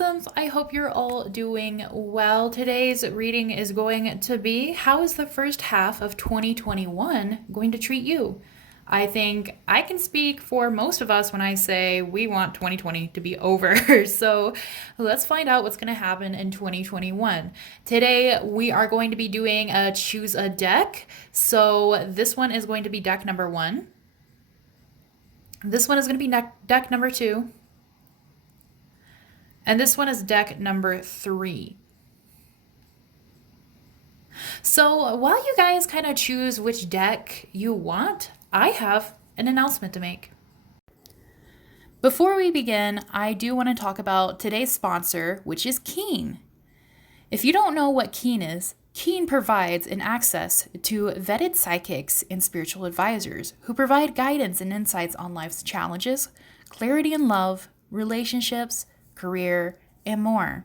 Awesomes, I hope you're all doing well. Today's reading is going to be, how is the first half of 2021 going to treat you? I think I can speak for most of us when I say we want 2020 to be over. So let's find out what's going to happen in 2021. Today we are going to be doing a choose a deck. So this one is going to be deck number 1. This one is going to be deck number 2. And this one is deck number 3. So while you guys kind of choose which deck you want, I have an announcement to make. Before we begin, I do want to talk about today's sponsor, which is Keen. If you don't know what Keen is, Keen provides an access to vetted psychics and spiritual advisors who provide guidance and insights on life's challenges, clarity in love, relationships, career, and more.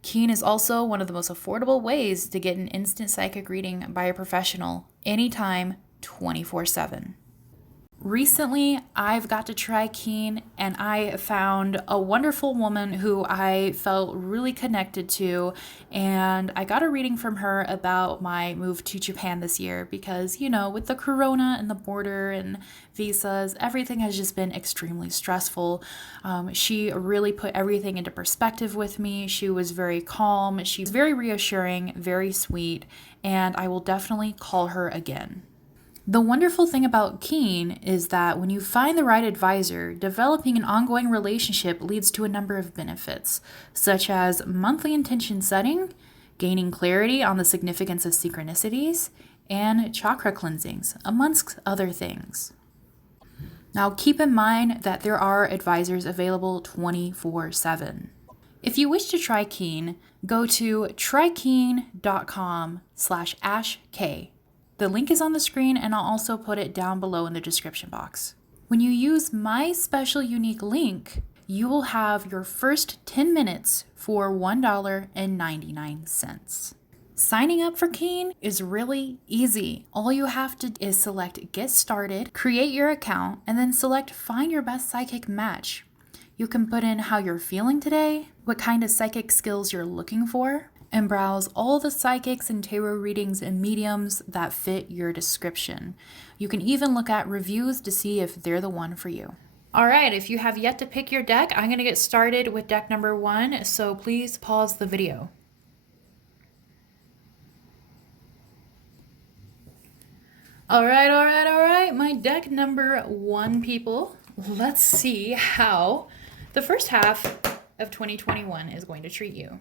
Keen is also one of the most affordable ways to get an instant psychic reading by a professional anytime, 24/7. Recently, I've got to try Keen, and I found a wonderful woman who I felt really connected to, and I got a reading from her about my move to Japan this year because, with the corona and the border and visas, everything has just been extremely stressful. She really put everything into perspective with me. She was very calm. She's very reassuring, very sweet, and I will definitely call her again. The wonderful thing about Keen is that when you find the right advisor, developing an ongoing relationship leads to a number of benefits, such as monthly intention setting, gaining clarity on the significance of synchronicities, and chakra cleansings, amongst other things. Now, keep in mind that there are advisors available 24/7. If you wish to try Keen, go to trykeen.com/ashk. The link is on the screen, and I'll also put it down below in the description box. When you use my special unique link, you will have your first 10 minutes for $1.99. Signing up for Keen is really easy. All you have to do is select Get Started, create your account, and then select Find Your Best Psychic Match. You can put in how you're feeling today, what kind of psychic skills you're looking for, and browse all the psychics and tarot readings and mediums that fit your description. You can even look at reviews to see if they're the one for you. All right, if you have yet to pick your deck, I'm going to get started with deck number 1, so please pause the video. All right, my deck number 1, people. Let's see how the first half of 2021 is going to treat you.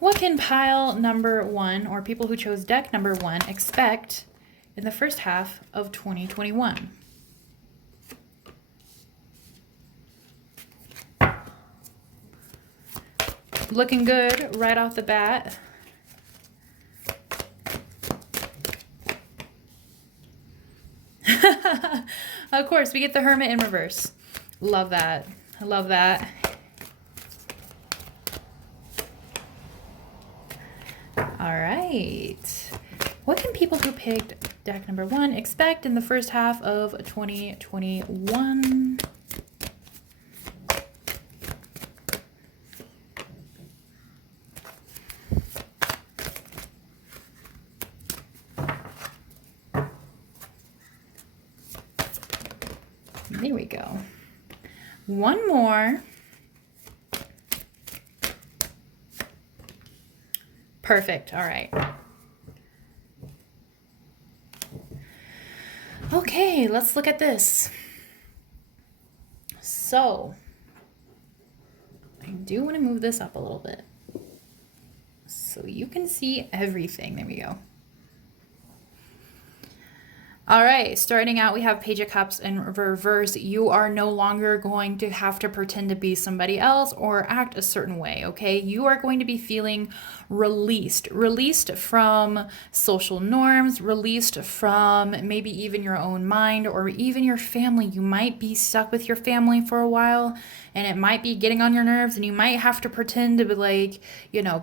What can pile number 1, or people who chose deck number 1, expect in the first half of 2021? Looking good right off the bat. Of course, we get the Hermit in reverse. Love that. I love that. All right. What can people who picked deck number 1 expect in the first half of 2021? There we go. One more. Perfect. All right. Okay, let's look at this. So, I do want to move this up a little bit so you can see everything. There we go. All right, starting out, we have Page of Cups in reverse. You are no longer going to have to pretend to be somebody else or act a certain way, okay? You are going to be feeling released from social norms, released from maybe even your own mind or even your family. You might be stuck with your family for a while, and it might be getting on your nerves, and you might have to pretend to be like,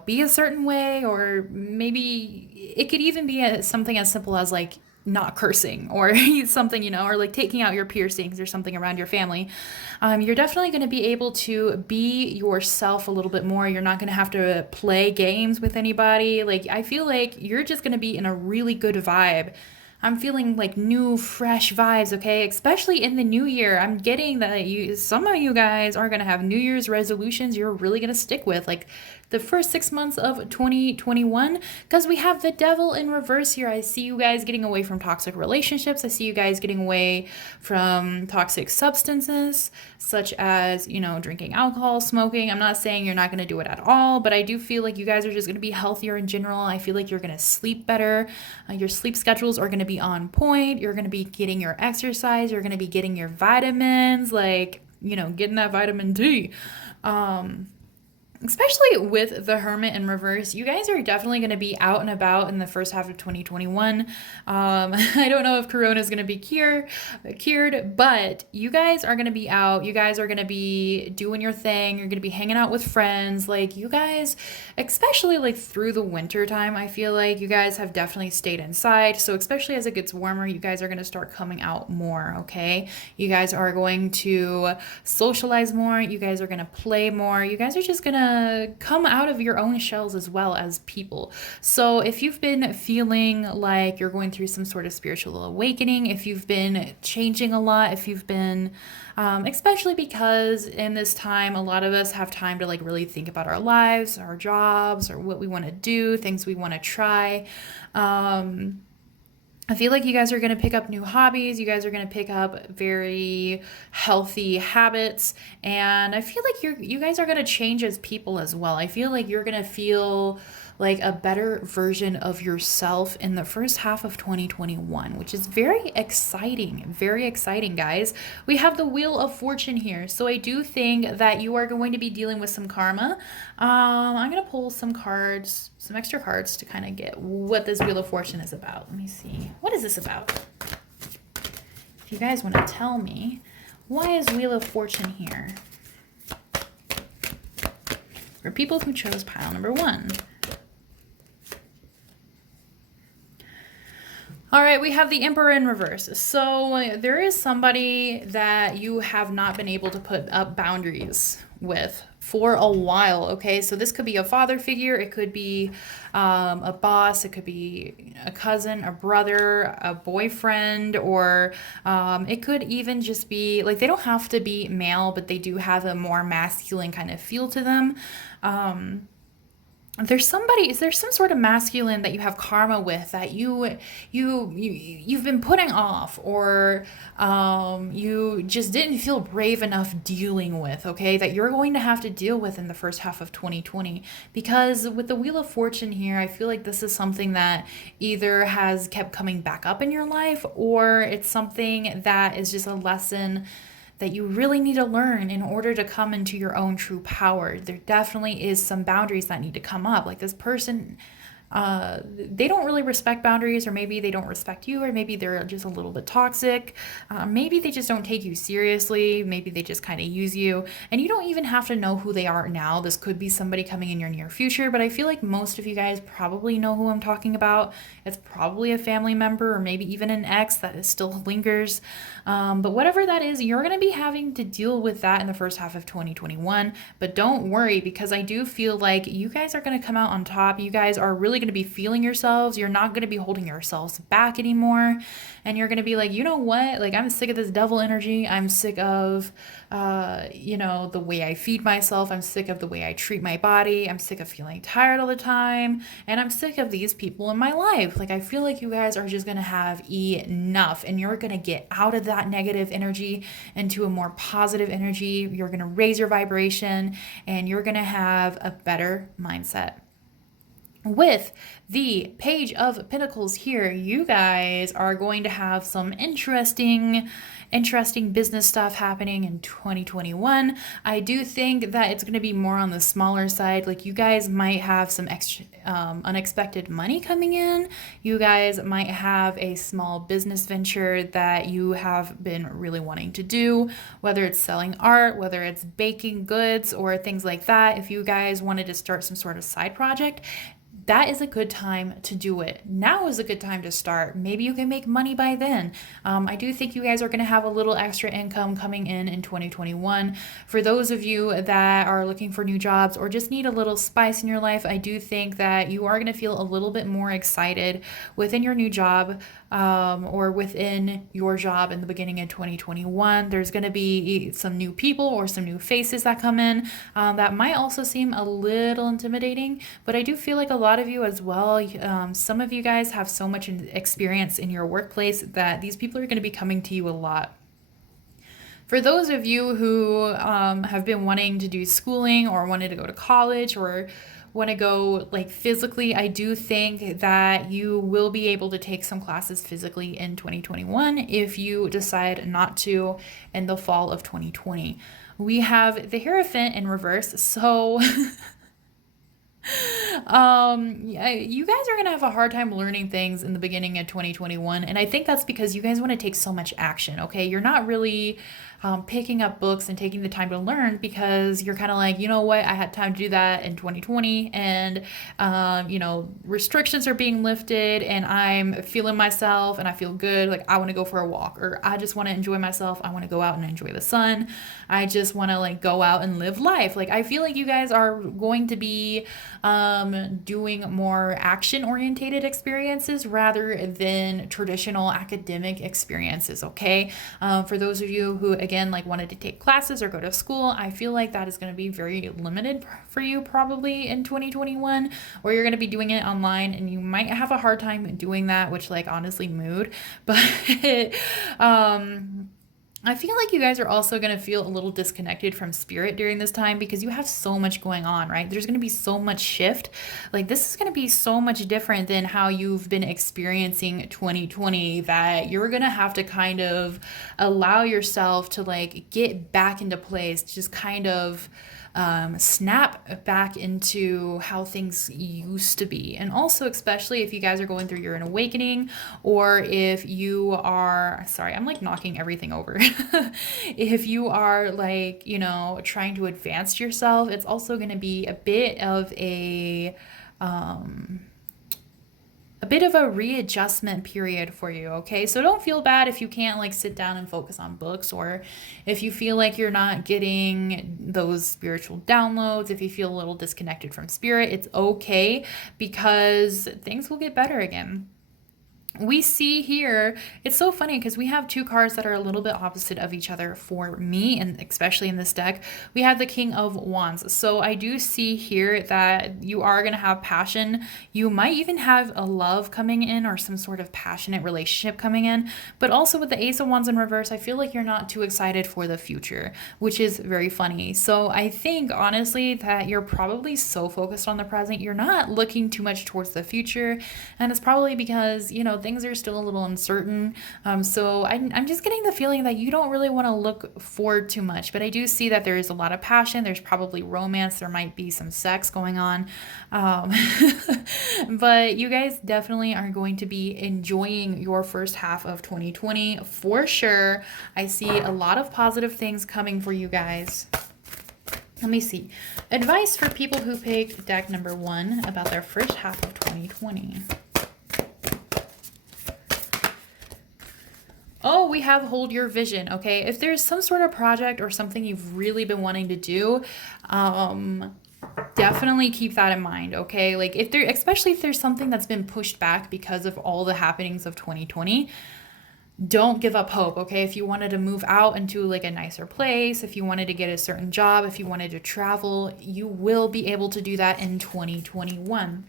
be a certain way, or maybe it could even be something as simple as like, not cursing or something, or like taking out your piercings or something around your family. You're definitely going to be able to be yourself a little bit more. You're not going to have to play games with anybody. Like, I feel like you're just going to be in a really good vibe. I'm feeling like new, fresh vibes, okay? Especially in the new year. I'm getting that some of you guys are gonna have New Year's resolutions you're really gonna stick with, like the first 6 months of 2021, because we have the devil in reverse here. I see you guys getting away from toxic relationships. I see you guys getting away from toxic substances, such as, drinking alcohol, smoking. I'm not saying you're not gonna do it at all, but I do feel like you guys are just gonna be healthier in general. I feel like you're gonna sleep better. Your sleep schedules are gonna be on point. You're going to be getting your exercise. You're going to be getting your vitamins, like, getting that vitamin D. Especially with the Hermit in reverse, you guys are definitely going to be out and about in the first half of 2021. I don't know if Corona is going to be cured, but you guys are going to be out. You guys are going to be doing your thing. You're going to be hanging out with friends. Like, you guys, especially like through the winter time, I feel like you guys have definitely stayed inside. So especially as it gets warmer, you guys are going to start coming out more, okay? You guys are going to socialize more. You guys are going to play more. You guys are just going to come out of your own shells as well as people. So if you've been feeling like you're going through some sort of spiritual awakening, if you've been changing a lot, if you've been especially because in this time a lot of us have time to like really think about our lives, our jobs, or what we want to do, things we want to try. I feel like you guys are going to pick up new hobbies. You guys are going to pick up very healthy habits. And I feel like you guys are going to change as people as well. I feel like you're going to feel like a better version of yourself in the first half of 2021, which is very exciting, guys. We have the Wheel of Fortune here. So I do think that you are going to be dealing with some karma. I'm going to pull some cards, some extra cards to kind of get what this Wheel of Fortune is about. Let me see. What is this about? If you guys want to tell me, why is Wheel of Fortune here? For people who chose pile number 1. All right, we have the Emperor in reverse. So there is somebody that you have not been able to put up boundaries with for a while, okay? So this could be a father figure. It could be a boss. It could be a cousin, a brother, a boyfriend, or it could even just be, like, they don't have to be male, but they do have a more masculine kind of feel to them. Is there some sort of masculine that you have karma with that you've been putting off, or you just didn't feel brave enough dealing with, okay, that you're going to have to deal with in the first half of 2020? Because with the Wheel of Fortune here, I feel like this is something that either has kept coming back up in your life, or it's something that is just a lesson that you really need to learn in order to come into your own true power. There definitely is some boundaries that need to come up. Like, this person, they don't really respect boundaries, or maybe they don't respect you, or maybe they're just a little bit toxic. Maybe they just don't take you seriously. Maybe they just kind of use you, and you don't even have to know who they are now. This could be somebody coming in your near future, but I feel like most of you guys probably know who I'm talking about. It's probably a family member, or maybe even an ex that is still lingers. But whatever that is, you're going to be having to deal with that in the first half of 2021. But don't worry, because I do feel like you guys are going to come out on top. You guys are really going to be feeling yourselves. You're not going to be holding yourselves back anymore. And you're going to be like, you know what? Like, I'm sick of this devil energy. I'm sick of, the way I feed myself. I'm sick of the way I treat my body. I'm sick of feeling tired all the time. And I'm sick of these people in my life. Like, I feel like you guys are just going to have enough, and you're going to get out of that negative energy into a more positive energy. You're going to raise your vibration, and you're going to have a better mindset. With the Page of Pentacles here, you guys are going to have some interesting business stuff happening in 2021. I do think that it's going to be more on the smaller side. Like, you guys might have some extra unexpected money coming in. You guys might have a small business venture that you have been really wanting to do, whether it's selling art, whether it's baking goods, or things like that. If you guys wanted to start some sort of side project, that is a good time to do it. Now is a good time to start. Maybe you can make money by then. I do think you guys are going to have a little extra income coming in 2021. For those of you that are looking for new jobs or just need a little spice in your life, I do think that you are going to feel a little bit more excited within your new job, or within your job in the beginning of 2021. There's going to be some new people or some new faces that come in, that might also seem a little intimidating, but I do feel like a lot of you as well, some of you guys have so much experience in your workplace that these people are going to be coming to you a lot. For those of you who have been wanting to do schooling or wanted to go to college or want to go like physically, I do think that you will be able to take some classes physically in 2021 if you decide not to in the fall of 2020. We have the Hierophant in reverse, so you guys are gonna have a hard time learning things in the beginning of 2021, and I think that's because you guys want to take so much action. Okay, you're not really picking up books and taking the time to learn because you're kind of like, you know what, I had time to do that in 2020, and restrictions are being lifted, and I'm feeling myself, and I feel good. Like I want to go for a walk, or I just want to enjoy myself. I want to go out and enjoy the sun. I just want to like go out and live life. Like I feel like you guys are going to be doing more action orientated experiences rather than traditional academic experiences. Okay, for those of you who again like wanted to take classes or go to school, I feel like that is going to be very limited for you probably in 2021, or you're going to be doing it online and you might have a hard time doing that, which like honestly mood, but I feel like you guys are also going to feel a little disconnected from spirit during this time because you have so much going on, right? There's going to be so much shift. Like this is going to be so much different than how you've been experiencing 2020 that you're going to have to kind of allow yourself to like get back into place, just kind of snap back into how things used to be. And also, especially if you guys are going through your awakening, or if you are, sorry, I'm like knocking everything over. If you are like, trying to advance yourself, it's also going to be a bit of a readjustment period for you, okay? So don't feel bad if you can't like sit down and focus on books, or if you feel like you're not getting those spiritual downloads, if you feel a little disconnected from spirit, it's okay because things will get better again. We see here, it's so funny because we have two cards that are a little bit opposite of each other for me, and especially in this deck. We have the King of Wands. So I do see here that you are going to have passion. You might even have a love coming in or some sort of passionate relationship coming in. But also with the Ace of Wands in reverse, I feel like you're not too excited for the future, which is very funny. So I think honestly that you're probably so focused on the present, you're not looking too much towards the future. And it's probably because, things are still a little uncertain. So I'm just getting the feeling that you don't really want to look forward too much. But I do see that there is a lot of passion. There's probably romance. There might be some sex going on. But you guys definitely are going to be enjoying your first half of 2020 for sure. I see a lot of positive things coming for you guys. Let me see. Advice for people who picked deck number 1 about their first half of 2020. Oh, we have hold your vision. Okay, if there's some sort of project or something you've really been wanting to do, definitely keep that in mind. Okay, like especially if there's something that's been pushed back because of all the happenings of 2020, don't give up hope. Okay, if you wanted to move out into like a nicer place, if you wanted to get a certain job, if you wanted to travel, you will be able to do that in 2021.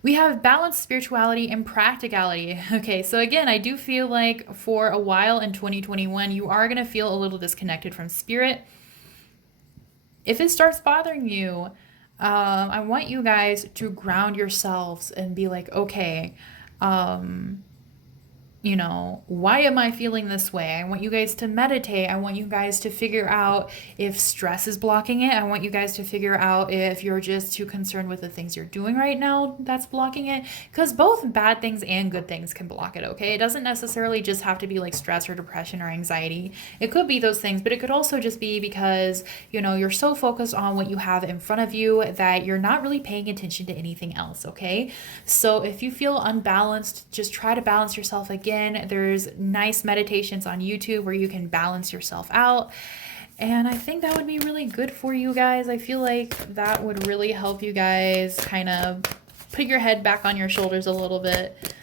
We have balanced spirituality and practicality. Okay, so again, I do feel like for a while in 2021, you are going to feel a little disconnected from spirit. If it starts bothering you, I want you guys to ground yourselves and be like, okay, you know, why am I feeling this way? I want you guys to meditate. I want you guys to figure out if stress is blocking it. I want you guys to figure out if you're just too concerned with the things you're doing right now that's blocking it. Because both bad things and good things can block it, okay? It doesn't necessarily just have to be like stress or depression or anxiety. It could be those things, but it could also just be because, you know, you're so focused on what you have in front of you that you're not really paying attention to anything else, okay? So if you feel unbalanced, just try to balance yourself again. There's nice meditations on YouTube where you can balance yourself out. And I think that would be really good for you guys. I feel like that would really help you guys kind of put your head back on your shoulders a little bit.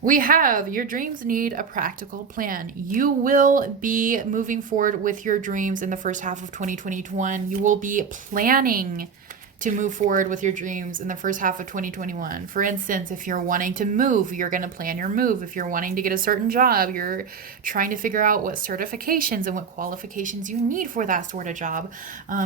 We have your dreams need a practical plan. You will be moving forward with your dreams in the first half of 2021. You will be planning to move forward with your dreams in the first half of 2021. For instance, if you're wanting to move, you're going to plan your move. If you're wanting to get a certain job, you're trying to figure out what certifications and what qualifications you need for that sort of job.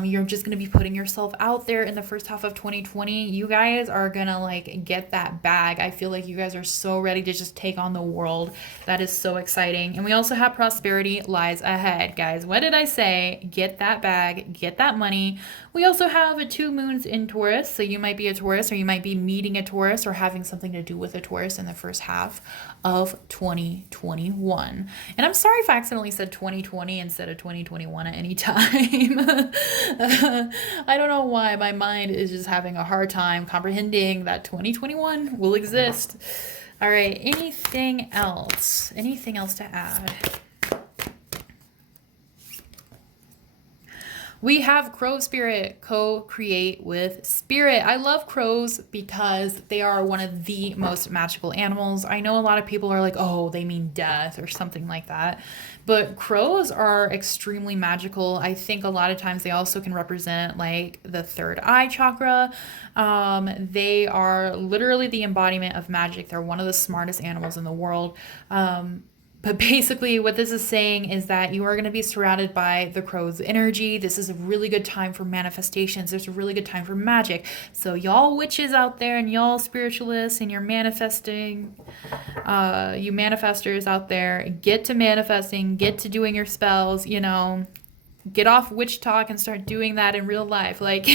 You're just going to be putting yourself out there in the first half of 2020. You guys are going to like get that bag. I feel like you guys are so ready to just take on the world. That is so exciting. And we also have prosperity lies ahead, guys. What did I say? Get that bag, get that money. We also have 2 moons in Taurus, so you might be a Taurus or you might be meeting a Taurus or having something to do with a Taurus in the first half of 2021. And I'm sorry if I accidentally said 2020 instead of 2021 at any time. I don't know why my mind is just having a hard time comprehending that 2021 will exist. All right, anything else? Anything else to add? We have crow spirit, co-create with spirit. I love crows because they are one of the most magical animals. I know a lot of people are like, oh, they mean death or something like that. But crows are extremely magical. I think a lot of times they also can represent like the third eye chakra. They are literally the embodiment of magic. They're one of the smartest animals in the world. But basically what this is saying is that you are going to be surrounded by the crow's energy. This is a really good time for manifestations. There's a really good time for magic. So y'all witches out there and y'all spiritualists and you're manifesting, you manifestors out there, get to manifesting, get to doing your spells, you know. Get off witch talk and start doing that in real life. Like,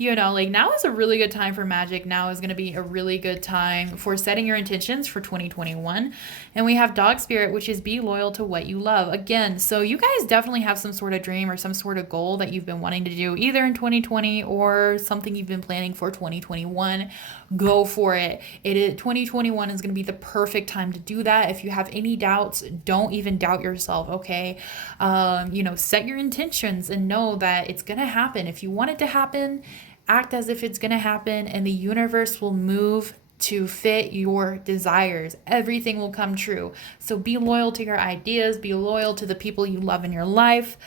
you know, like now is a really good time for magic. Now is going to be a really good time for setting your intentions for 2021. And we have dog spirit, which is be loyal to what you love. Again, so you guys definitely have some sort of dream or some sort of goal that you've been wanting to do either in 2020 or something you've been planning for 2021. Go for it. 2021 is going to be the perfect time to do that. If you have any doubts, don't even doubt yourself. Okay. You know, set your intentions and know that it's going to happen. If you want it to happen, act as if it's going to happen and the universe will move to fit your desires. Everything will come true. So be loyal to your ideas, be loyal to the people you love in your life,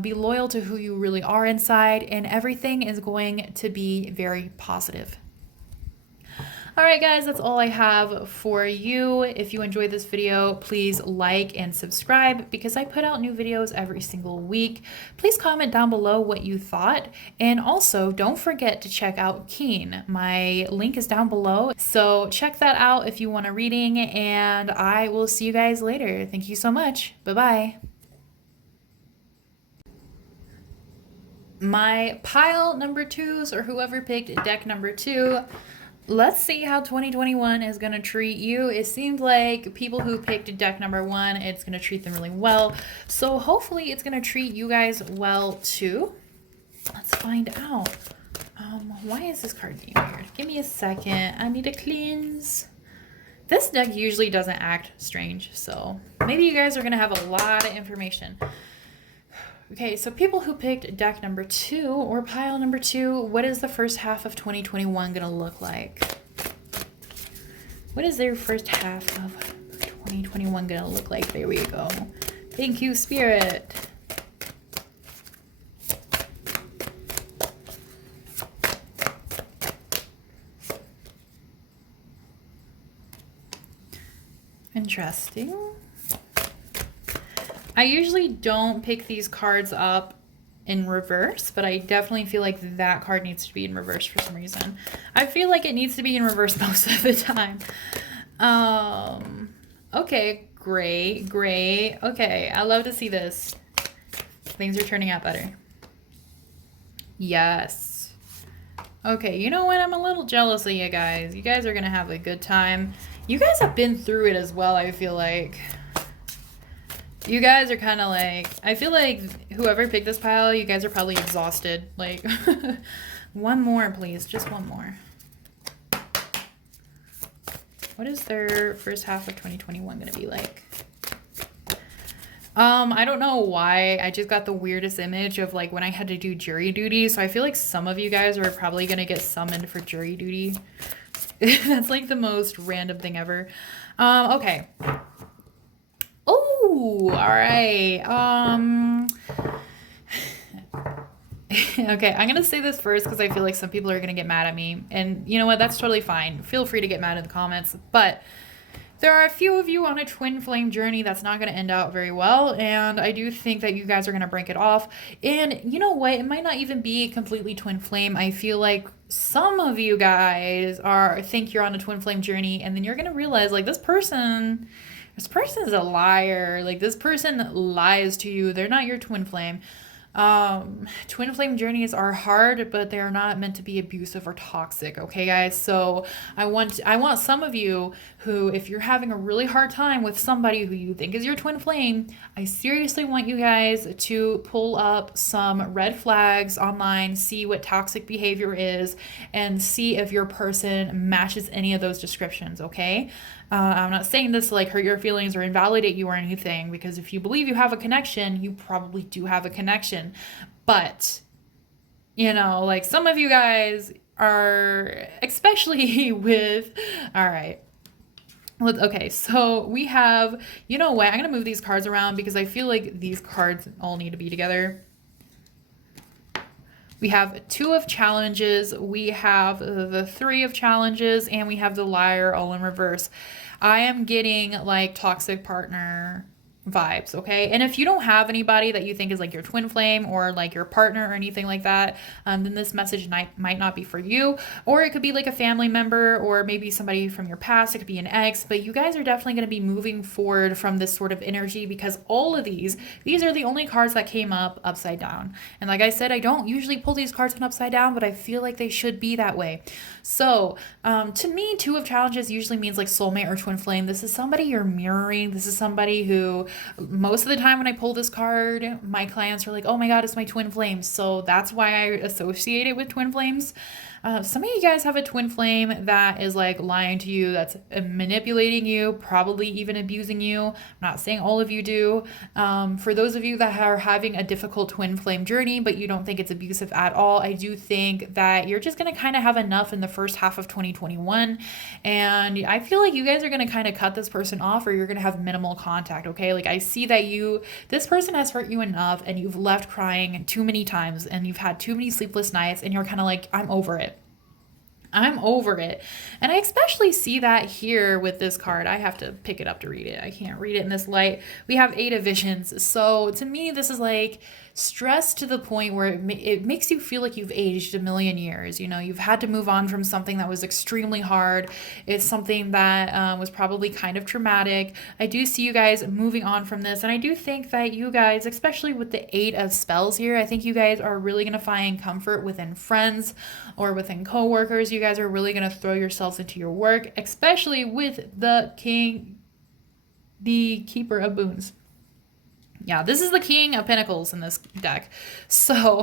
be loyal to who you really are inside, and everything is going to be very positive. All right, guys, that's all I have for you. If you enjoyed this video, please like and subscribe because I put out new videos every single week. Please comment down below what you thought. And also, don't forget to check out Keen. My link is down below. So check that out if you want a reading, and I will see you guys later. Thank you so much. Bye-bye. My pile number 2s, or whoever picked deck number 2, let's see how 2021 is going to treat you. It seemed like people who picked deck number 1, it's going to treat them really well. So hopefully it's going to treat you guys well too. Let's find out. Why is this card being weird? Give me a second. I need to cleanse. This deck usually doesn't act strange, so maybe you guys are going to have a lot of information. Okay, so people who picked deck number 2 or pile number 2, what is the first half of 2021 going to look like? What is their first half of 2021 going to look like? There we go. Thank you, Spirit. Interesting. I usually don't pick these cards up in reverse, but I definitely feel like that card needs to be in reverse for some reason. I feel like it needs to be in reverse most of the time. Okay, great. Okay, I love to see this. Things are turning out better. Yes. Okay, you know what? I'm a little jealous of you guys. You guys are gonna have a good time. You guys have been through it as well, I feel like. You guys are kind of like, I feel like whoever picked this pile, you guys are probably exhausted. Like, one more, please. Just one more. What is their first half of 2021 going to be like? I don't know why. I just got the weirdest image of like when I had to do jury duty. So I feel like some of you guys are probably going to get summoned for jury duty. That's like the most random thing ever. Okay. Oh, all right. Okay, I'm gonna say this first because I feel like some people are gonna get mad at me. And you know what? That's totally fine. Feel free to get mad in the comments. But there are a few of you on a twin flame journey that's not going to end out very well, and I do think that you guys are going to break it off. And you know what? It might not even be completely twin flame. I feel like some of you guys think you're on a twin flame journey, and then you're going to realize like this person is a liar. Like this person lies to you. They're not your twin flame. Twin flame journeys are hard, but they're not meant to be abusive or toxic. Okay, guys. So I want some of you who, if you're having a really hard time with somebody who you think is your twin flame, I seriously want you guys to pull up some red flags online, see what toxic behavior is, and see if your person matches any of those descriptions. Okay. I'm not saying this to like hurt your feelings or invalidate you or anything, because if you believe you have a connection, you probably do have a connection. But, you know, like some of you guys are, especially with, all right. Okay, so we have, you know what, I'm going to move these cards around because I feel like these cards all need to be together. We have 2 of challenges, we have the 3 of challenges, and we have the liar all in reverse. I am getting like toxic partner vibes, okay? And if you don't have anybody that you think is like your twin flame or like your partner or anything like that, then this message might not be for you. Or it could be like a family member or maybe somebody from your past. It could be an ex, but you guys are definitely going to be moving forward from this sort of energy because all of these are the only cards that came up upside down. And like I said, I don't usually pull these cards on upside down, but I feel like they should be that way. So to me, 2 of challenges usually means like soulmate or twin flame. This is somebody you're mirroring. This is somebody who most of the time when I pull this card, my clients are like, oh my God, it's my twin flame. So that's why I associate it with twin flames. Some of you guys have a twin flame that is like lying to you, that's manipulating you, probably even abusing you. I'm not saying all of you do. For those of you that are having a difficult twin flame journey, but you don't think it's abusive at all, I do think that you're just going to kind of have enough in the first half of 2021. And I feel like you guys are going to kind of cut this person off, or you're going to have minimal contact. Okay. Like I see that this person has hurt you enough and you've left crying too many times and you've had too many sleepless nights and you're kind of like, I'm over it. I'm over it. And I especially see that here with this card. I have to pick it up to read it. I can't read it in this light. We have 8 of Visions. So to me, this is like stress to the point where it makes you feel like you've aged a million years. You know, you've had to move on from something that was extremely hard. It's something that was probably kind of traumatic. I do see you guys moving on from this. And I do think that you guys, especially with the 8 of spells here, I think you guys are really going to find comfort within friends or within coworkers. You guys are really going to throw yourselves into your work, especially with the Keeper of Boons. Yeah, this is the King of Pentacles in this deck. So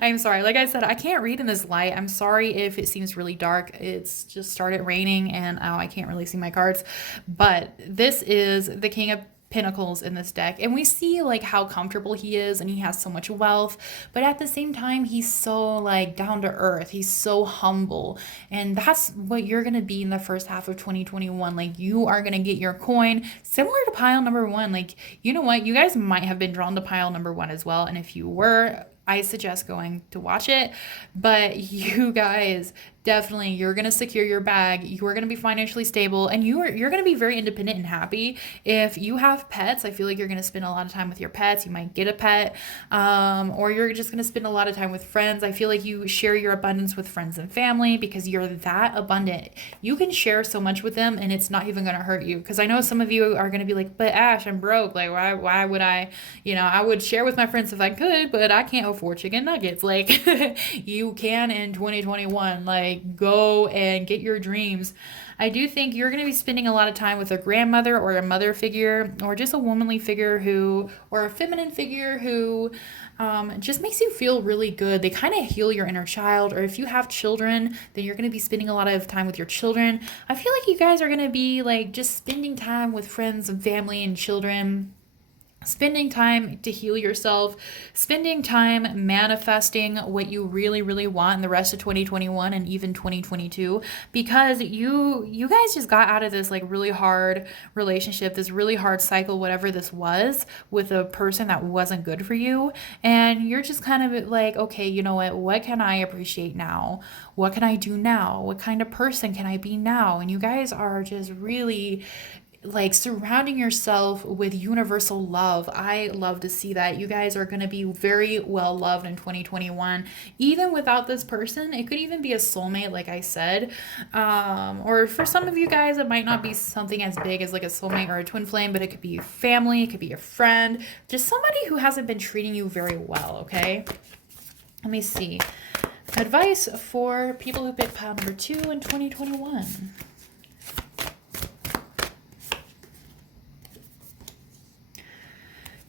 I'm sorry. Like I said, I can't read in this light. I'm sorry if it seems really dark. It's just started raining and I can't really see my cards. But this is the King of Pentacles in this deck, and we see like how comfortable he is and he has so much wealth, but at the same time he's so like down to earth, he's so humble, and that's what you're gonna be in the first half of 2021. Like you are gonna get your coin similar to pile number 1. Like, you know what, you guys might have been drawn to pile number 1 as well, and if you were, I suggest going to watch it. But you guys definitely you're going to secure your bag. You are going to be financially stable, and you're going to be very independent and happy. If you have pets, I feel like you're going to spend a lot of time with your pets. You might get a pet, or you're just going to spend a lot of time with friends. I feel like you share your abundance with friends and family because you're that abundant. You can share so much with them, and it's not even going to hurt you. Because I know some of you are going to be like, but Ash, I'm broke. Like, why would I, I would share with my friends if I could, but I can't afford chicken nuggets. Like, you can in 2021. Like, go and get your dreams. I do think you're going to be spending a lot of time with a grandmother or a mother figure, or just a womanly figure or a feminine figure who just makes you feel really good. They kind of heal your inner child. Or if you have children, then you're going to be spending a lot of time with your children. I feel like you guys are going to be like just spending time with friends and family and children. Spending time to heal yourself, spending time manifesting what you really, really want in the rest of 2021 and even 2022, because you guys just got out of this like really hard relationship, this really hard cycle, whatever this was, with a person that wasn't good for you. And you're just kind of like, okay, you know what can I appreciate now? What can I do now? What kind of person can I be now? And you guys are just really like surrounding yourself with universal love. I love to see that. You guys are going to be very well loved in 2021, even without this person. It could even be a soulmate, like I said. Or for some of you guys, it might not be something as big as like a soulmate or a twin flame, but it could be family, it could be a friend, just somebody who hasn't been treating you very well, okay? Let me see. Advice for people who picked pile number 2 in 2021.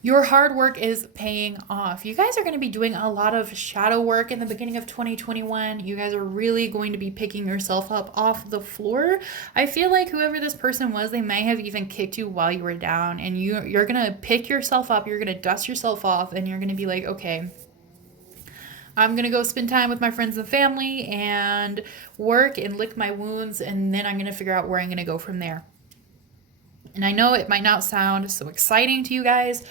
Your hard work is paying off. You guys are going to be doing a lot of shadow work in the beginning of 2021. You guys are really going to be picking yourself up off the floor. I feel like whoever this person was, they may have even kicked you while you were down, and you're going to pick yourself up. You're going to dust yourself off, and you're going to be like, okay, I'm going to go spend time with my friends and family and work and lick my wounds, and then I'm going to figure out where I'm going to go from there. And I know it might not sound so exciting to you guys,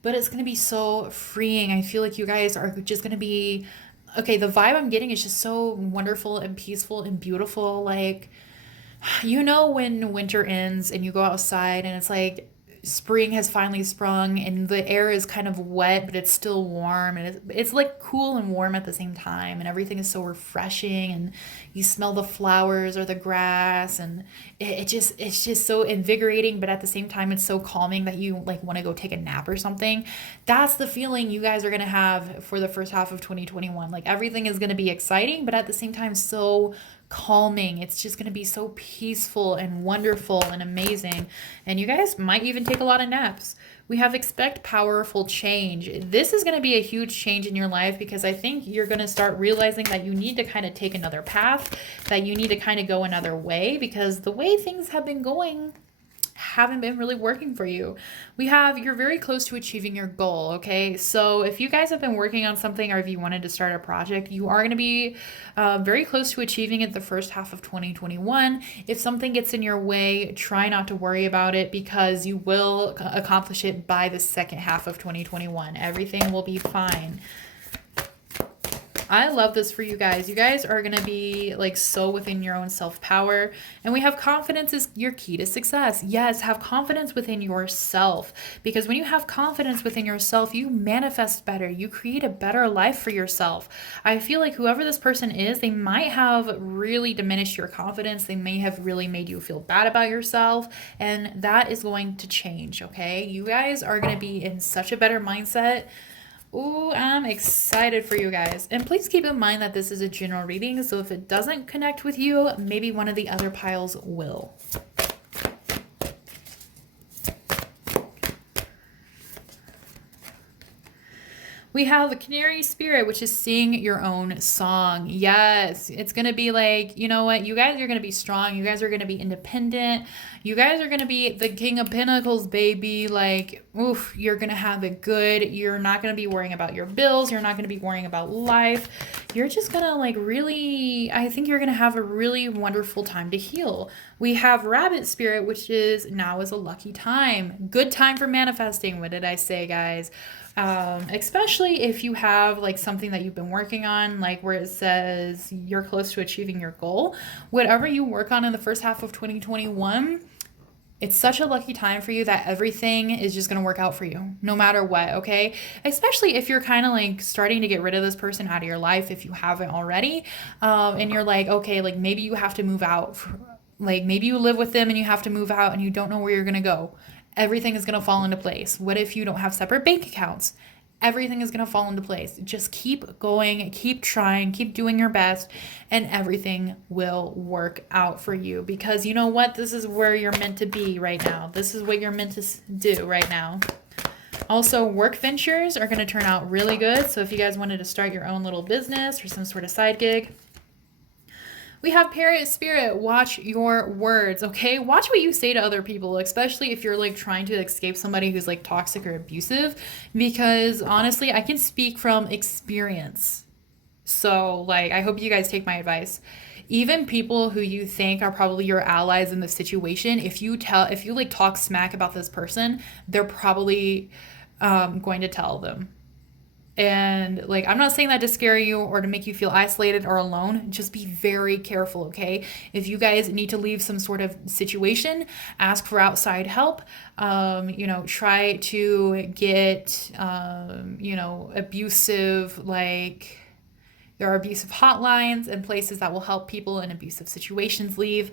but it's going to be so freeing. I feel like you guys are just going to be, okay, the vibe I'm getting is just so wonderful and peaceful and beautiful. Like, when winter ends and you go outside and it's like spring has finally sprung and the air is kind of wet, but it's still warm, and it's like cool and warm at the same time, and everything is so refreshing, and you smell the flowers or the grass, and it's just so invigorating, but at the same time it's so calming that you like want to go take a nap or something. That's the feeling you guys are going to have for the first half of 2021. Like, everything is going to be exciting, but at the same time so calming. It's just going to be so peaceful and wonderful and amazing. And you guys might even take a lot of naps. We have expect powerful change. This is going to be a huge change in your life, because I think you're going to start realizing that you need to kind of take another path, that you need to kind of go another way, because the way things have been going haven't been really working for you. You're very close to achieving your goal, okay? So if you guys have been working on something, or if you wanted to start a project, you are going to be very close to achieving it the first half of 2021. If something gets in your way, try not to worry about it, because you will accomplish it by the second half of 2021. Everything will be fine. I love this for you guys. You guys are going to be like so within your own self-power. And we have confidence is your key to success. Yes, have confidence within yourself. Because when you have confidence within yourself, you manifest better. You create a better life for yourself. I feel like whoever this person is, they might have really diminished your confidence. They may have really made you feel bad about yourself. And that is going to change, okay? You guys are going to be in such a better mindset. Ooh, I'm excited for you guys. And please keep in mind that this is a general reading, so if it doesn't connect with you, maybe one of the other piles will. We have a canary spirit, which is sing your own song. Yes, it's going to be like, you know what? You guys are going to be strong. You guys are going to be independent. You guys are going to be the King of Pentacles, baby. Like, oof, you're going to have it good. You're not going to be worrying about your bills. You're not going to be worrying about life. You're just going to like really, I think you're going to have a really wonderful time to heal. We have rabbit spirit, which is now is a lucky time. Good time for manifesting. What did I say, guys? Especially if you have like something that you've been working on, like where it says you're close to achieving your goal. Whatever you work on in the first half of 2021, it's such a lucky time for you that everything is just going to work out for you no matter what, okay? Especially if you're kind of like starting to get rid of this person out of your life if you haven't already. And you're like, okay, like maybe you have to move out. Like maybe you live with them and you have to move out and you don't know where you're going to go. Everything is going to fall into place. What if you don't have separate bank accounts? Everything is going to fall into place. Just keep going, keep trying, keep doing your best, and everything will work out for you. Because you know what? This is where you're meant to be right now. This is what you're meant to do right now. Also, work ventures are going to turn out really good. So if you guys wanted to start your own little business or some sort of side gig, we have Parrot Spirit. Watch your words, okay? Watch what you say to other people, especially if you're like trying to escape somebody who's like toxic or abusive, because honestly, I can speak from experience. So like, I hope you guys take my advice. Even people who you think are probably your allies in the situation, if you like talk smack about this person, they're probably going to tell them. And like, I'm not saying that to scare you or to make you feel isolated or alone. Just be very careful, okay? If you guys need to leave some sort of situation, ask for outside help. Try to get, abusive, like, there are abusive hotlines and places that will help people in abusive situations leave.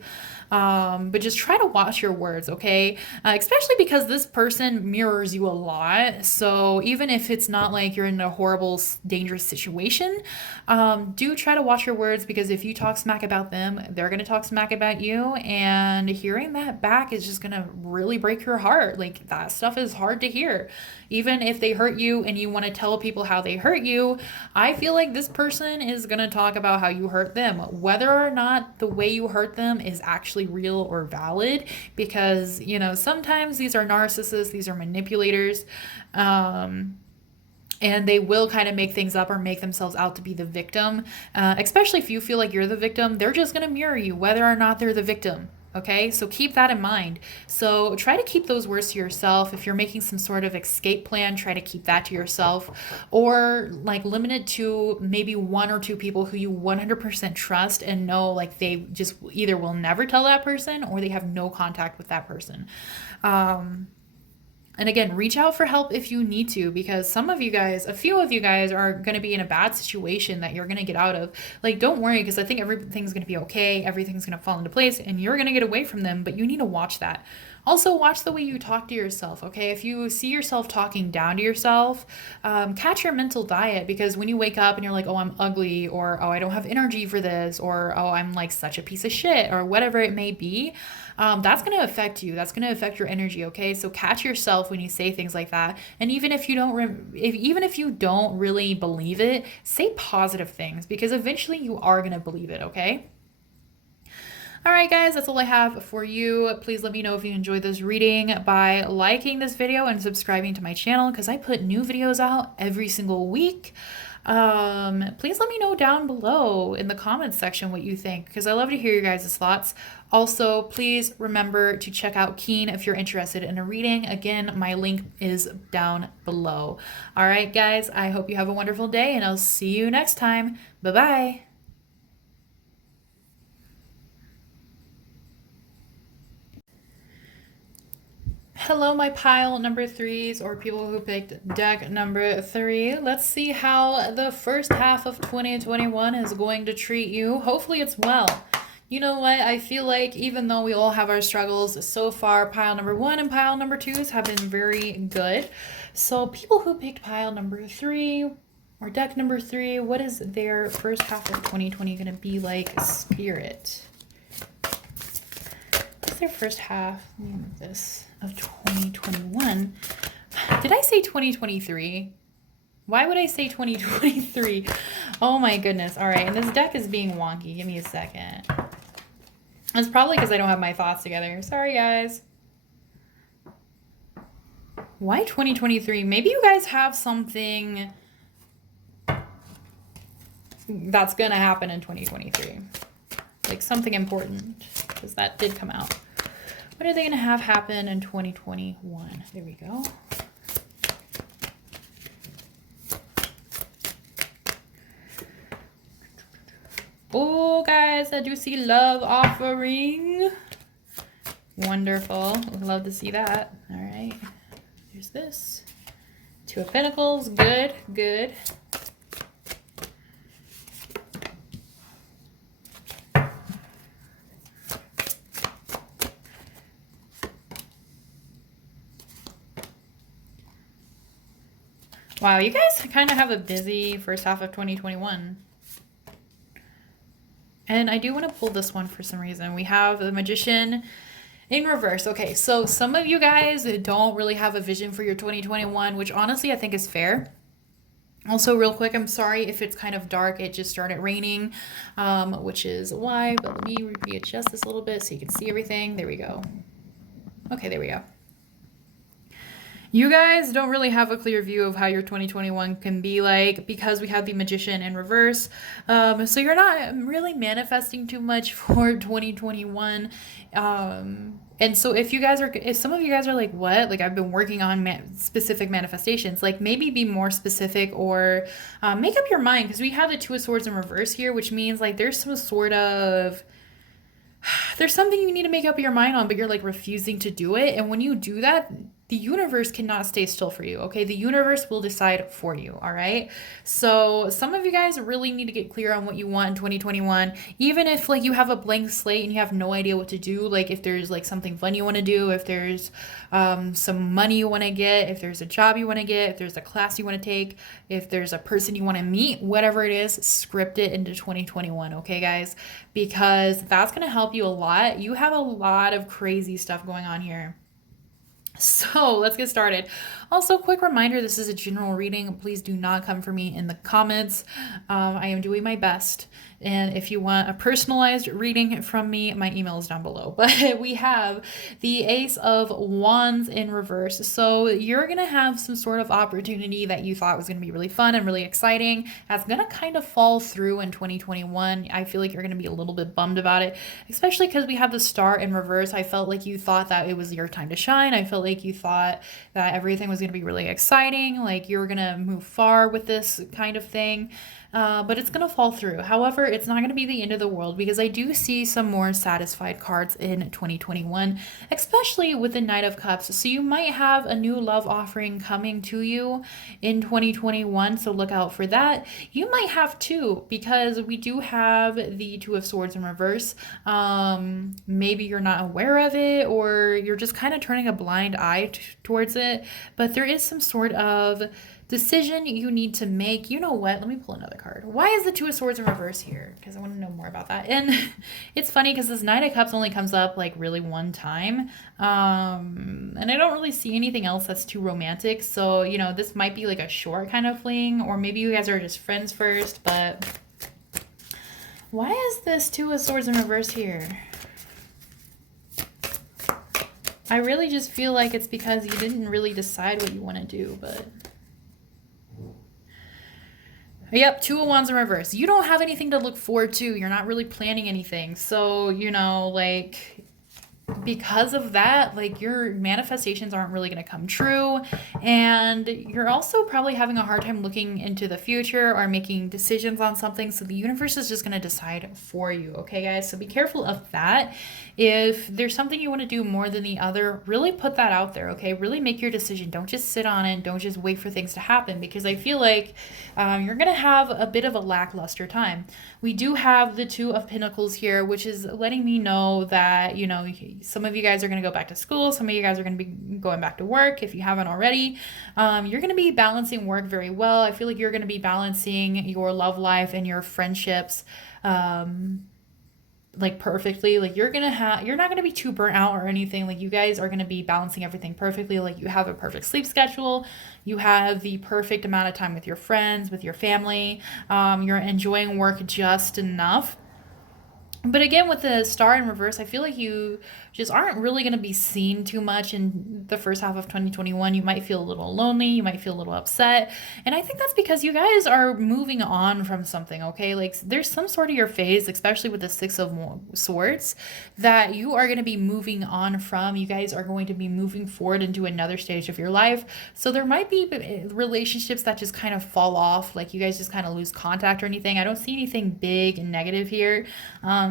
But just try to watch your words, okay? Especially because this person mirrors you a lot. So even if it's not like you're in a horrible, dangerous situation, do try to watch your words, because if you talk smack about them, they're going to talk smack about you. And hearing that back is just going to really break your heart. Like, that stuff is hard to hear. Even if they hurt you and you want to tell people how they hurt you, I feel like this person is going to talk about how you hurt them, whether or not the way you hurt them is actually real or valid, because, sometimes these are narcissists, these are manipulators, and they will kind of make things up or make themselves out to be the victim, especially if you feel like you're the victim. They're just going to mirror you, whether or not they're the victim. Okay, so keep that in mind. So try to keep those words to yourself. If you're making some sort of escape plan, try to keep that to yourself, or like limit it to maybe one or two people who you 100% trust and know like they just either will never tell that person or they have no contact with that person. And again, reach out for help if you need to, because a few of you guys are going to be in a bad situation that you're going to get out of. Like, don't worry, because I think everything's going to be okay. Everything's going to fall into place and you're going to get away from them, but you need to watch that. Also, watch the way you talk to yourself, okay? If you see yourself talking down to yourself, catch your mental diet, because when you wake up and you're like, oh, I'm ugly, or oh, I don't have energy for this, or oh, I'm like such a piece of shit, or whatever it may be, that's going to affect you. That's going to affect your energy, okay? So catch yourself when you say things like that. And even if you don't really believe it, say positive things, because eventually you are going to believe it, okay? All right, guys, that's all I have for you. Please let me know if you enjoyed this reading by liking this video and subscribing to my channel, because I put new videos out every single week. Please let me know down below in the comments section what you think, because I love to hear your guys' thoughts. Also, please remember to check out Keen if you're interested in a reading. Again, my link is down below. All right, guys, I hope you have a wonderful day, and I'll see you next time. Bye-bye. Hello, my pile number threes, or people who picked deck number 3. Let's see how the first half of 2021 is going to treat you. Hopefully it's well. You know what? I feel like even though we all have our struggles, so far pile number 1 and pile number 2s have been very good. So people who picked pile number 3 or deck number 3, what is their first half of 2020 going to be like, Spirit? What's their first half? Of 2021. Did I say 2023? Why would I say 2023? Oh my goodness. All right, and this deck is being wonky. Give me a second. It's probably because I don't have my thoughts together. Sorry, guys. Why 2023? Maybe you guys have something that's gonna happen in 2023. Like something important, because that did come out. What are they going to have happen in 2021? There we go. Oh, guys, I do see love offering. Wonderful. Would love to see that. All right. There's this. Two of Pentacles. Good, good. Wow, you guys kind of have a busy first half of 2021. And I do want to pull this one for some reason. We have the Magician in reverse. Okay, so some of you guys don't really have a vision for your 2021, which honestly I think is fair. Also, real quick, I'm sorry if it's kind of dark. It just started raining, which is why. But let me readjust this a little bit so you can see everything. There we go. Okay, there we go. You guys don't really have a clear view of how your 2021 can be like because we have the Magician in reverse. So you're not really manifesting too much for 2021. And so if some of you guys are like, what? Like, I've been working on specific manifestations, like maybe be more specific or make up your mind, because we have the Two of Swords in reverse here, which means like there's something you need to make up your mind on, but you're like refusing to do it. And when you do that, the universe cannot stay still for you, okay? The universe will decide for you, all right? So some of you guys really need to get clear on what you want in 2021. Even if like you have a blank slate and you have no idea what to do, like if there's like something fun you want to do, if there's some money you want to get, if there's a job you want to get, if there's a class you want to take, if there's a person you want to meet, whatever it is, script it into 2021, okay, guys? Because that's going to help you a lot. You have a lot of crazy stuff going on here. So let's get started. Also, quick reminder, this is a general reading. Please do not come for me in the comments. I am doing my best. And if you want a personalized reading from me, my email is down below. But we have the Ace of Wands in reverse. So you're going to have some sort of opportunity that you thought was going to be really fun and really exciting. That's going to kind of fall through in 2021. I feel like you're going to be a little bit bummed about it, especially because we have the Star in reverse. I felt like you thought that it was your time to shine. I felt like you thought that everything was going to be really exciting, like you were going to move far with this kind of thing. But it's going to fall through. However, it's not going to be the end of the world, because I do see some more satisfied cards in 2021, especially with the Knight of Cups. So you might have a new love offering coming to you in 2021, so look out for that. You might have two, because we do have the Two of Swords in reverse. Maybe you're not aware of it, or you're just kind of turning a blind eye towards it, but there is some sort of decision you need to make. You know what? Let me pull another card. Why is the Two of Swords in reverse here? Because I want to know more about that. And it's funny because this Knight of Cups only comes up like really one time. And I don't really see anything else that's too romantic. So, you know, this might be like a short kind of fling, or maybe you guys are just friends first. But why is this Two of Swords in reverse here? I really just feel like it's because you didn't really decide what you want to do, but... Yep, Two of Wands in reverse. You don't have anything to look forward to. You're not really planning anything. So, you know, like, because of that, like, your manifestations aren't really going to come true. And you're also probably having a hard time looking into the future or making decisions on something. So the universe is just going to decide for you. Okay, guys? So be careful of that. If there's something you want to do more than the other, really put that out there, okay? Really make your decision. Don't just sit on it. Don't just wait for things to happen, because I feel like you're going to have a bit of a lackluster time. We do have the Two of Pentacles here, which is letting me know that, you know, some of you guys are going to go back to school. Some of you guys are going to be going back to work if you haven't already. You're going to be balancing work very well. I feel like you're going to be balancing your love life and your friendships like perfectly. Like you're not gonna be too burnt out or anything. Like you guys are gonna be balancing everything perfectly. Like you have a perfect sleep schedule, you have the perfect amount of time with your friends, with your family. You're enjoying work just enough. But again, with the star in reverse, I feel like you just aren't really going to be seen too much in the first half of 2021. You might feel a little lonely, you might feel a little upset. And I think that's because you guys are moving on from something, okay? Like there's some sort of your phase, especially with the Six of Swords, that you are going to be moving on from. You guys are going to be moving forward into another stage of your life. So there might be relationships that just kind of fall off, like you guys just kind of lose contact or anything. I don't see anything big and negative here.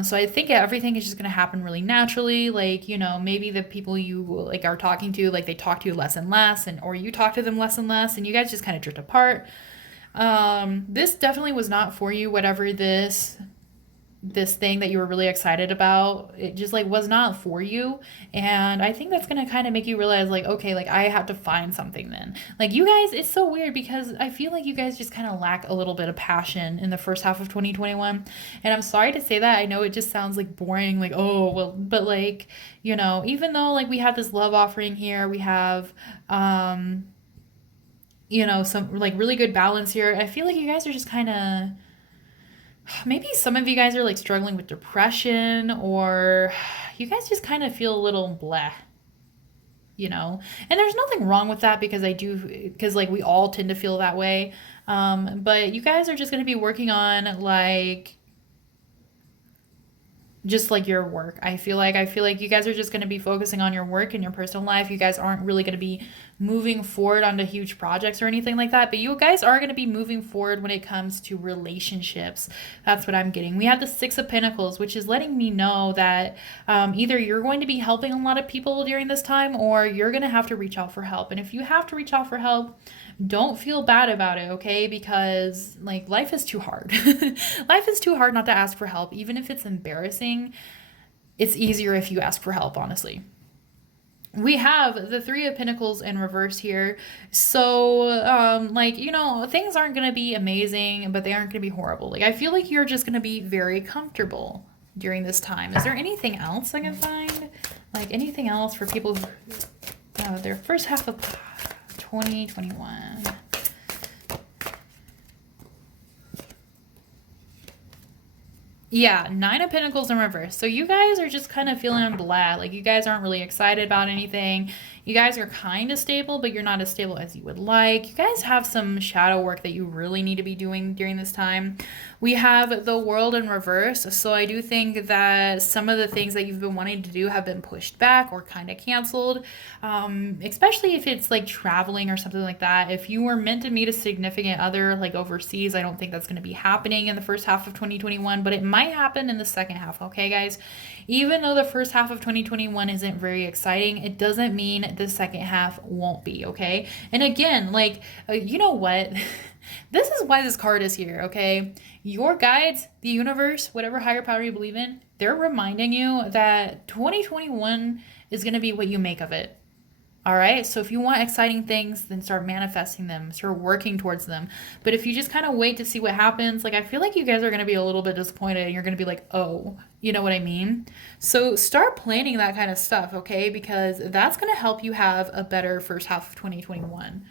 So I think everything is just going to happen really naturally. Like, you know, maybe the people you like are talking to, like they talk to you less and less, and or you talk to them less and less, and you guys just kind of drift apart. This definitely was not for you, whatever this thing that you were really excited about, it just like was not for you. And I think that's gonna kind of make you realize like, okay, like I have to find something then. Like you guys, it's so weird because I feel like you guys just kind of lack a little bit of passion in the first half of 2021. And I'm sorry to say that, I know it just sounds like boring, like, oh well, but like, you know, even though like we have this love offering here, we have you know, some like really good balance here, I feel like you guys are just kind of, maybe some of you guys are like struggling with depression, or you guys just kind of feel a little bleh, you know? And there's nothing wrong with that because because like we all tend to feel that way. But you guys are just going to be working on like just like your work. I feel like you guys are just going to be focusing on your work and your personal life. You guys aren't really going to be moving forward onto huge projects or anything like that, but you guys are going to be moving forward when it comes to relationships. That's what I'm getting. We have the Six of Pentacles, which is letting me know that either you're going to be helping a lot of people during this time, or you're going to have to reach out for help. And if you have to reach out for help, don't feel bad about it, okay? Because like life is too hard. Life is too hard not to ask for help. Even if it's embarrassing, it's easier if you ask for help, honestly. We have the Three of Pentacles in reverse here. So, like, you know, things aren't going to be amazing, but they aren't going to be horrible. Like, I feel like you're just going to be very comfortable during this time. Is there anything else I can find? Like, anything else for people who, their first half of 2021? Yeah, Nine of Pentacles in reverse. So you guys are just kind of feeling blah. Like you guys aren't really excited about anything. You guys are kind of stable, but you're not as stable as you would like. You guys have some shadow work that you really need to be doing during this time. We have the World in reverse. So I do think that some of the things that you've been wanting to do have been pushed back or kind of canceled. Especially if it's like traveling or something like that. If you were meant to meet a significant other like overseas, I don't think that's going to be happening in the first half of 2021, but it might happen in the second half, okay, guys? Even though the first half of 2021 isn't very exciting, it doesn't mean the second half won't be, okay? And again, like, you know what? This is why this card is here, okay? Your guides, the universe, whatever higher power you believe in, they're reminding you that 2021 is going to be what you make of it. All right. So if you want exciting things, then start manifesting them, start working towards them. But if you just kind of wait to see what happens, like I feel like you guys are going to be a little bit disappointed and you're going to be like, oh, you know what I mean? So start planning that kind of stuff, okay? Because that's going to help you have a better first half of 2021.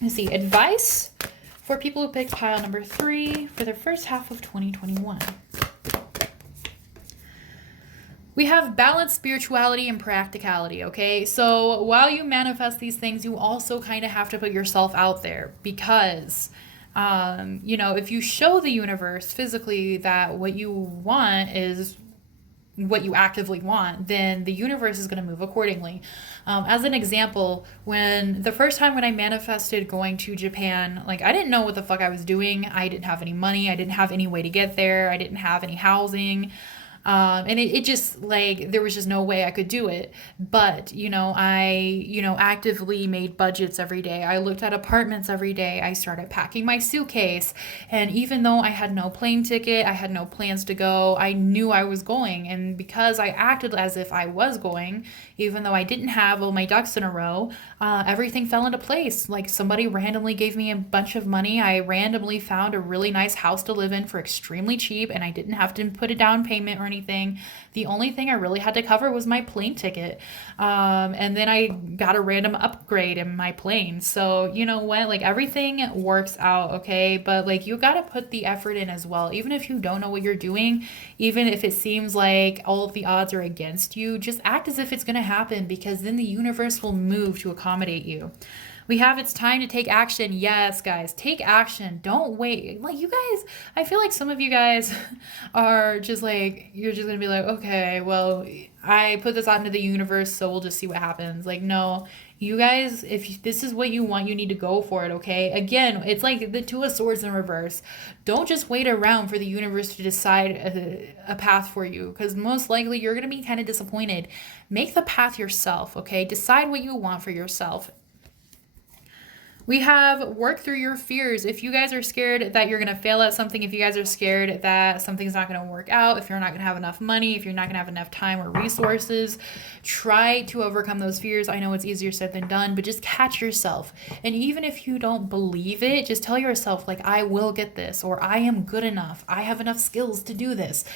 Let's see. Advice for people who picked pile number 3 for the first half of 2021. We have balance, spirituality, and practicality, okay? So while you manifest these things, you also kind of have to put yourself out there because, you know, if you show the universe physically that what you want is what you actively want, then the universe is going to move accordingly. As an example, when the first time when I manifested going to Japan, like I didn't know what the fuck I was doing. I didn't have any money. I didn't have any way to get there. I didn't have any housing. And it just like, there was just no way I could do it. But, I actively made budgets every day. I looked at apartments every day. I started packing my suitcase. And even though I had no plane ticket, I had no plans to go, I knew I was going. And because I acted as if I was going, even though I didn't have all my ducks in a row, everything fell into place. Like somebody randomly gave me a bunch of money. I randomly found a really nice house to live in for extremely cheap, and I didn't have to put a down payment or anything. The only thing I really had to cover was my plane ticket. And then I got a random upgrade in my plane. So you know what, like everything works out, okay? But like you got to put the effort in as well. Even if you don't know what you're doing, even if it seems like all of the odds are against you, just act as if it's going to happen, because then the universe will move to accommodate you. We have it's time to take action. Yes, guys, take action. Don't wait. Like you guys, I feel like some of you guys are just like, you're just going to be like, okay, well, I put this out into the universe, so we'll just see what happens. Like, no, you guys, if this is what you want, you need to go for it, okay? Again, it's like the Two of Swords in reverse. Don't just wait around for the universe to decide a path for you, because most likely you're going to be kind of disappointed. Make the path yourself, okay? Decide what you want for yourself. We have work through your fears. If you guys are scared that you're going to fail at something, if you guys are scared that something's not going to work out, if you're not going to have enough money, if you're not going to have enough time or resources, try to overcome those fears. I know it's easier said than done, but just catch yourself. And even if you don't believe it, just tell yourself like, I will get this, or I am good enough. I have enough skills to do this.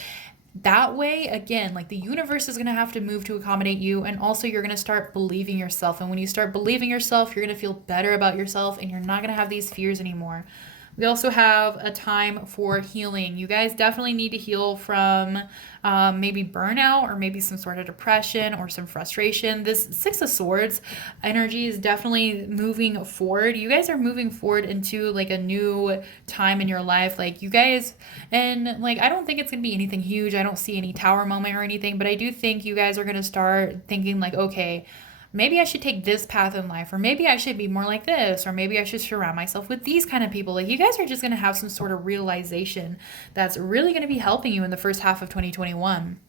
That way, again, like the universe is going to have to move to accommodate you, and also you're going to start believing yourself. And when you start believing yourself, you're going to feel better about yourself, and you're not going to have these fears anymore. We also have a time for healing. You guys definitely need to heal from maybe burnout, or maybe some sort of depression or some frustration. This Six of Swords energy is definitely moving forward. You guys are moving forward into like a new time in your life. Like you guys, and like I don't think it's going to be anything huge. I don't see any tower moment or anything, but I do think you guys are going to start thinking like, okay, maybe I should take this path in life, or maybe I should be more like this, or maybe I should surround myself with these kind of people. Like you guys are just going to have some sort of realization that's really going to be helping you in the first half of 2021.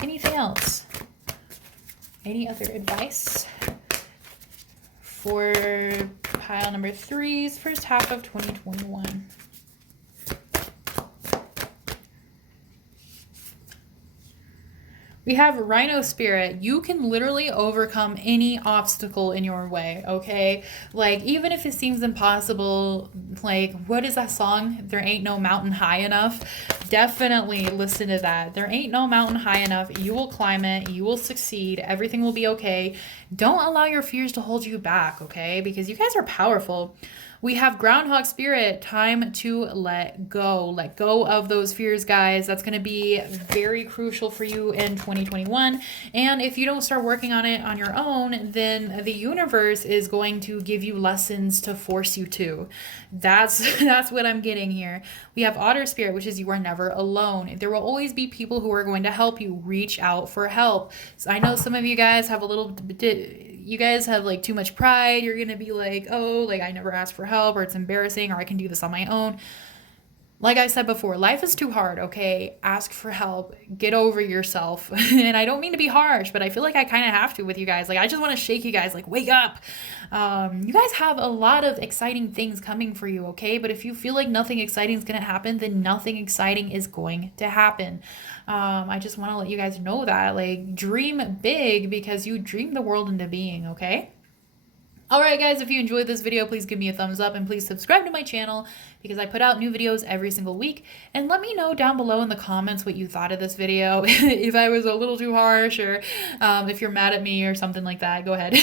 Anything else? Any other advice for pile number 3's first half of 2021? We have Rhino Spirit. You can literally overcome any obstacle in your way, okay? Like, even if it seems impossible, like, what is that song? There ain't no mountain high enough. Definitely listen to that. There ain't no mountain high enough. You will climb it. You will succeed. Everything will be okay. Don't allow your fears to hold you back, okay? Because you guys are powerful. We have Groundhog Spirit, time to let go. Let go of those fears, guys. That's going to be very crucial for you in 2021. And if you don't start working on it on your own, then the universe is going to give you lessons to force you to. That's what I'm getting here. We have Otter Spirit, which is you are never alone. There will always be people who are going to help you. Reach out for help. So I know some of you guys have you guys have like too much pride. You're going to be like, oh, like I never asked for help, or it's embarrassing, or I can do this on my own. Like I said before, life is too hard, okay? Ask for help. Get over yourself. And I don't mean to be harsh, but I feel like I kind of have to with you guys. Like, I just want to shake you guys, like, wake up. You guys have a lot of exciting things coming for you, okay? But if you feel like nothing exciting is going to happen, then nothing exciting is going to happen. I just want to let you guys know that. Like, dream big, because you dream the world into being, okay? Alright guys, if you enjoyed this video, please give me a thumbs up, and please subscribe to my channel, because I put out new videos every single week. And let me know down below in the comments what you thought of this video. If I was a little too harsh, or if you're mad at me or something like that, go ahead.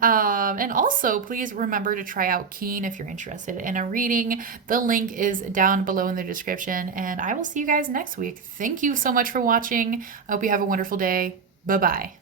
And also, please remember to try out Keen if you're interested in a reading. The link is down below in the description, and I will see you guys next week. Thank you so much for watching. I hope you have a wonderful day. Bye-bye.